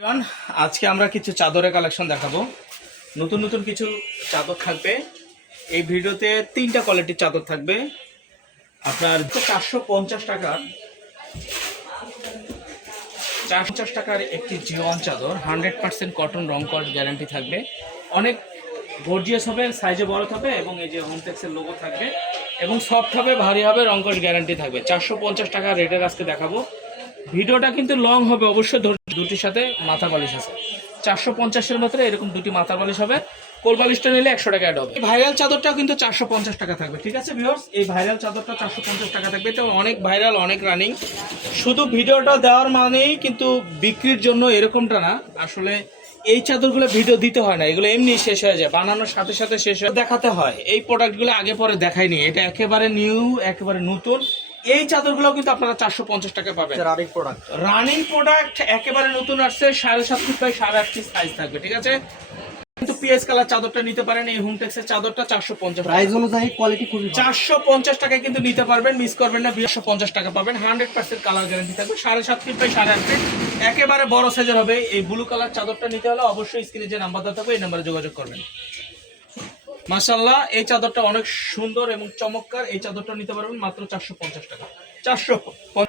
Everyone, আজকে আমরা কিছু চাদরের কালেকশন দেখাবো। নতুন নতুন কিছু চাদর থাকবে এই ভিডিওতে। তিনটা কোয়ালিটির চাদর থাকবে। আপনার 450 টাকা 450 টাকার একটি জিওয়ান চাদর, 100% কটন, রং কস গ্যারান্টি থাকবে। অনেক গর্জিয়াস হবে, সাইজে বড় হবে এবং এই যে হোমটেক্সের লোগো থাকবে এবং সফট হবে, ভারী হবে, রং কস গ্যারান্টি থাকবে। 450 টাকা রেটের আজকে দেখাবো। ভিডিওটা কিন্তু লং হবে, অবশ্যই দুটির সাথে মাথা বালিশ আছে। 450-এর মধ্যে এরকম দুটি মাথা বালিশ হবে। কোল বালিশটা নিলে 100 টাকা অ্যাড হবে। এই ভাইরাল চাদরটাও কিন্তু 450 টাকা থাকবে, ঠিক আছে ভিউয়ার্স? এই ভাইরাল চাদরটা 450 টাকা থাকবে। এটা অনেক ভাইরাল, অনেক রানিং। শুধু ভিডিওটা দেওয়ার মানেই কিন্তু বিক্রির জন্য এরকমটা না। আসলে এই চাদরগুলো ভিডিও দিতে হয় না, এগুলো এমনি শেষ হয়ে যায়, বানানোর সাথে সাথে শেষ হয়ে দেখাতে হয়। এই প্রোডাক্টগুলো আগে পরে দেখাইনি, এটা একেবারে নিউ, একেবারে নতুন। এই চাদরগুলো কিন্তু আপনারা 450 টাকা পাবেন। রানিং প্রোডাক্ট একেবারে নতুন আসছে, 7.5 ফিট বাই 8.5 ফিট সাইজ থাকবে, ঠিক আছে? কিন্তু পিএস কালার চাদরটা নিতে পারেন। এই হোমটেক্সের চাদরটা 450 প্রাইস অনুযায়ী কোয়ালিটি খুবই 450 টাকায় কিন্তু নিতে পারবেন, মিস করবেন না। 250 টাকা পাবেন, 100% কালার গ্যারান্টি থাকবে। 7.5 ফিট বাই 8.5 ফিট একেবারে বড় সাইজের হবে। এই ব্লু কালার চাদরটা নিতে হলে অবশ্যই স্ক্রিনে যে নাম্বার দেওয়া থাকবে এই নাম্বারে যোগাযোগ করবেন। মাশাআল্লাহ, এই চাদরটা অনেক সুন্দর এবং চমৎকার। এই চাদরটা নিতে পারবেন মাত্র 450 টাকা। 450।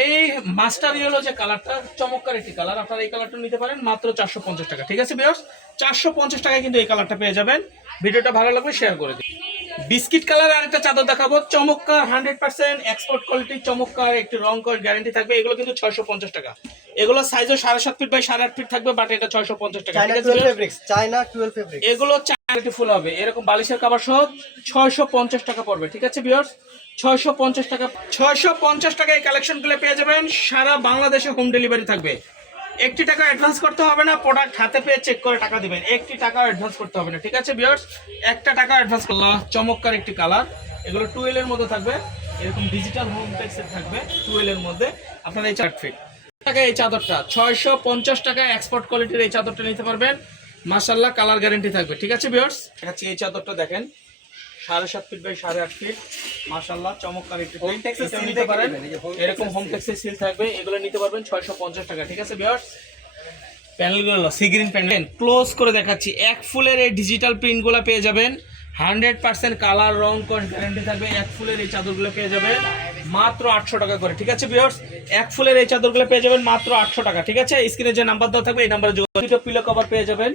এই মাস্টার ইয়েলো যে কালারটা, চমৎকার একটি কালার, আপনারা এই কালারটা নিতে পারেন মাত্র 450 টাকা, ঠিক আছে ভিউয়ার্স? 450 টাকায় কিন্তু এই কালারটা পেয়ে যাবেন। ভিডিওটা ভালো লাগবে শেয়ার করে দিন। বিস্কিট কালার আরেকটা চাদর দেখাবো, চমৎকার, 100% এক্সপোর্ট কোয়ালিটি, চমৎকার একটি রং কস গ্যারান্টি থাকবে। এগুলো কিন্তু 650 টাকা। এগুলো সাইজও 7.5 ফিট বাই 8.5 ফিট থাকবে, বাট এটা 650 টাকা। চায়না 12 ফেব্রিক্স, এগুলো ফুল হবে, এরকম বালিশের কভার সহ 650 টাকা পড়বে, ঠিক আছে ভিউয়ার্স? 650 টাকা। 650 টাকা এই কালেকশনগুলো পেয়ে যাবেন। সারা বাংলাদেশে হোম ডেলিভারি থাকবে। 1 টাকা অ্যাডভান্স করতে হবে না, প্রোডাক্ট হাতে পেয়ে চেক করে টাকা দিবেন। 1 টাকা অ্যাডভান্স করতে হবে না, ঠিক আছে ভিউয়ার্স? 1 টাকা অ্যাডভান্স করলাম। চমৎকার একটি কালার, এগুলো 12 এর মধ্যে থাকবে, এরকম ডিজিটাল হোমটেক্সের থাকবে 12 এর মধ্যে। আপনারা এই 4 ফিট টাকা এই চাদরটা 650 টাকা এক্সপোর্ট কোয়ালিটির এই চাদরটা নিতে পারবেন। মাশাআল্লাহ, কালার গ্যারান্টি থাকবে, ঠিক আছে ভিউয়ার্স? দেখাচ্ছি এই চাদরটা, দেখেন 7.5 ফিট বাই 8.5 ফিট। মাশাআল্লাহ, চমৎকার একটি প্রিন্ট নিতে পারেন। এরকম হোমটেক্সের সিল থাকবে, এগুলো নিতে পারবেন 650 টাকা, ঠিক আছে ভিউয়ার্স? প্যানেলগুলো সি গ্রিন প্যানেল ক্লোজ করে দেখাচ্ছি। এক ফুলের এই ডিজিটাল প্রিন্টগুলো পেয়ে যাবেন। 100% কালার, রং কস গ্যারান্টি থাকবে। এক ফুলের এই চাদরগুলো পেয়ে যাবেন মাত্র 800 টাকা করে, ঠিক আছে ভিউয়ার্স? এক ফুলের এই চাদরগুলো পেয়ে যাবেন মাত্র 800 টাকা, ঠিক আছে? স্ক্রিনে যে নাম্বার দেওয়া থাকবে এই নাম্বারে যোগাযোগ। দুটো পিলো কভার পেয়ে যাবেন,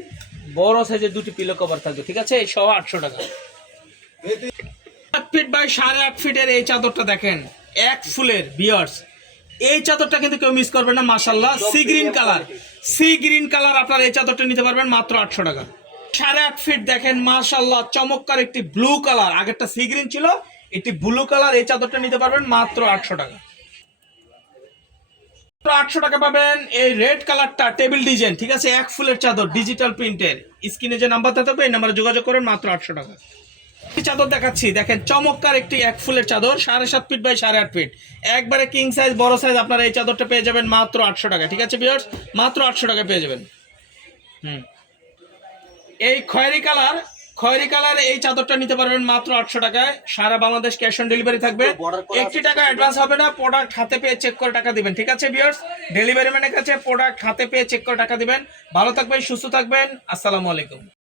বড় সাইজের দুটি পিলো কভার থাকবে, ঠিক আছে? এই সহ 800 টাকা। 8 ফিট বাই 8.5 ফিটের এই চাদরটা দেখেন, এক ফুলের ভিউয়ার্স। এই চাদরটা কিন্তু কেউ মিস করবেন না। মাশাআল্লাহ, সি গ্রিন কালার, আপনারা এই চাদরটা নিতে পারবেন মাত্র 800 টাকা। 8.5 ফিট দেখেন, মাশাআল্লাহ, চমৎকার একটি ব্লু কালার। আগেরটা সি গ্রিন ছিল, একটি ব্লু কালার। এই চাদরটা নিতে পারবেন মাত্র 800 টাকা। 800 টাকা পাবেন এই রেড কালারটা, টেবিল ডিজাইন, ঠিক আছে? এক ফুলের চাদর, ডিজিটাল প্রিন্টের। স্ক্রিনে যে নাম্বারটা থাকবে এই নাম্বারে যোগাযোগ করেন, মাত্র 800 টাকা। চাদর দেখাচ্ছি, দেখেন চমৎকার একটি এক ফুলের চাদর, 7.5 ফিট বাই 8.5 ফিট, একবারে কিং সাইজ, বড় সাইজ। আপনারা এই চাদরটা পেয়ে যাবেন মাত্র 800 টাকা, ঠিক আছে ভিউয়ার্স? মাত্র 800 টাকা পেয়ে যাবেন। এই খয়েরি কালার এই চাদরটা নিতে পারবেন মাত্র 800 টাকায়। সারা বাংলাদেশ ক্যাশ অন ডেলিভারি থাকবে। 1 টাকা অ্যাডভান্স হবে না, প্রোডাক্ট হাতে পেয়ে চেক করে টাকা দিবেন, ঠিক আছে ভিউয়ার্স? ডেলিভারি ম্যানের কাছে প্রোডাক্ট হাতে পেয়ে চেক করে টাকা দিবেন। ভালো থাকবেন, সুস্থ থাকবেন, আসসালামু আলাইকুম।